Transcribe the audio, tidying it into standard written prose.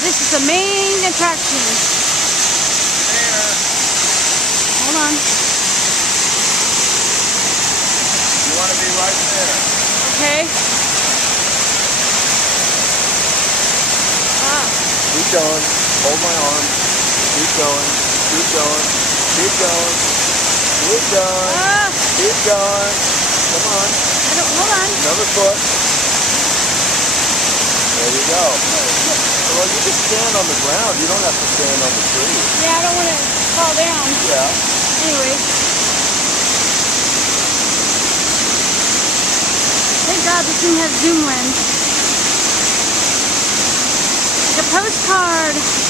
this is the main attraction. There. Hold on. You want to be right there. Okay. Keep going. Hold my arm. Keep going. Keep going. Keep going. Keep going. Keep going. Come on. Hold on. Another foot. There you go. Well, you can stand on the ground. You don't have to stand on the tree. Yeah, I don't want to fall down. Yeah. Anyway. Thank God this thing has zoom lens. Like a postcard.